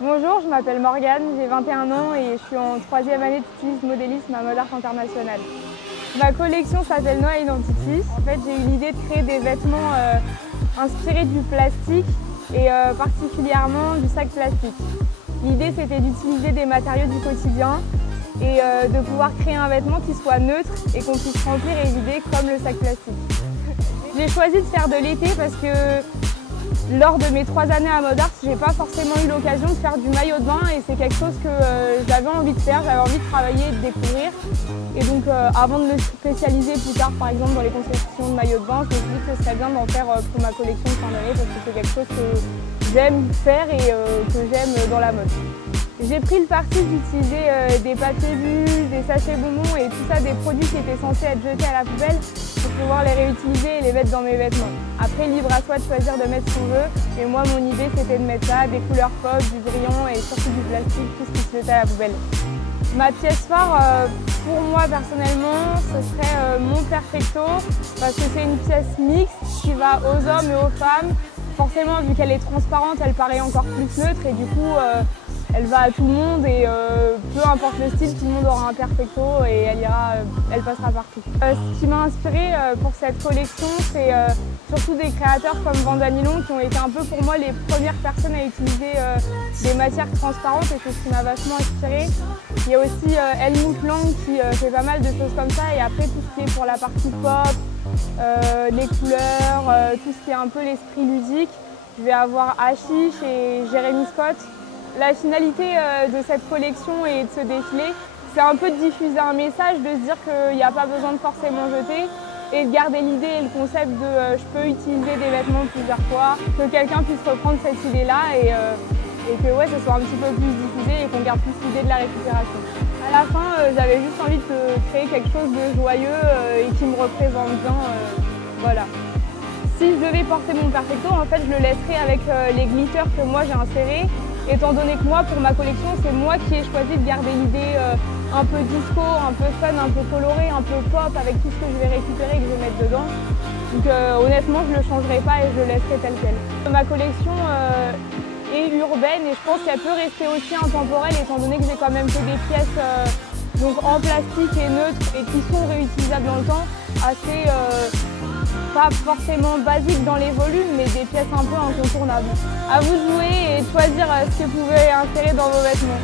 Bonjour, je m'appelle Morgane, j'ai 21 ans et je suis en 3e année de stylisme modélisme à Mode Art International. Ma collection s'appelle Noa Identity. En fait, j'ai eu l'idée de créer des vêtements inspirés du plastique et particulièrement du sac plastique. L'idée, c'était d'utiliser des matériaux du quotidien et de pouvoir créer un vêtement qui soit neutre et qu'on puisse remplir et vider comme le sac plastique. J'ai choisi de faire de l'été parce que lors de mes 3 années à Mode Art, j'ai pas forcément eu l'occasion de faire du maillot de bain et c'est quelque chose que j'avais envie de faire, j'avais envie de travailler et de découvrir. Et donc avant de me spécialiser plus tard par exemple dans les conceptions de maillots de bain, je me suis dit que ce serait bien d'en faire pour ma collection de fin d'année parce que c'est quelque chose que j'aime faire et que j'aime dans la mode. J'ai pris le parti d'utiliser des papiers bulles, des sachets bonbons et tout ça, des produits qui étaient censés être jetés à la poubelle pour pouvoir les réutiliser et les mettre dans mes vêtements. Après, libre à soi de choisir de mettre ce qu'on veut, mais moi mon idée c'était de mettre ça, des couleurs pop, du brillant et surtout du plastique, tout ce qui se jetait à la poubelle. Ma pièce phare, pour moi personnellement, ce serait mon Perfecto parce que c'est une pièce mixte qui va aux hommes et aux femmes. Forcément, vu qu'elle est transparente, elle paraît encore plus neutre et du coup, elle va à tout le monde et peu importe le style, tout le monde aura un Perfecto et elle passera partout. Ce qui m'a inspirée pour cette collection, c'est surtout des créateurs comme Vandanilon qui ont été un peu pour moi les premières personnes à utiliser des matières transparentes et c'est ce qui m'a vachement inspirée. Il y a aussi Helmut Lang qui fait pas mal de choses comme ça et après tout ce qui est pour la partie pop, les couleurs, tout ce qui est un peu l'esprit ludique. Je vais avoir Ashish et Jérémy Scott. La finalité de cette collection et de ce défilé, c'est un peu de diffuser un message, de se dire qu'il n'y a pas besoin de forcément jeter et de garder l'idée et le concept de je peux utiliser des vêtements plusieurs fois, que quelqu'un puisse reprendre cette idée-là et que ouais, ce soit un petit peu plus diffusé et qu'on garde plus l'idée de la récupération. À la fin, j'avais juste envie de créer quelque chose de joyeux et qui me représente bien. Voilà. Si je devais porter mon Perfecto, en fait, je le laisserais avec les glitters que moi j'ai insérés. Étant donné que moi, pour ma collection, c'est moi qui ai choisi de garder l'idée un peu disco, un peu fun, un peu coloré, un peu pop, avec tout ce que je vais récupérer et que je vais mettre dedans. Donc honnêtement, je ne le changerai pas et je le laisserai tel quel. Ma collection est urbaine et je pense qu'elle peut rester aussi intemporelle étant donné que j'ai quand même fait des pièces donc en plastique et neutres et qui sont réutilisables dans le temps, assez pas forcément basiques dans les volumes, mais des pièces un peu incontournables. À vous de jouer et de choisir ce que vous pouvez insérer dans vos vêtements.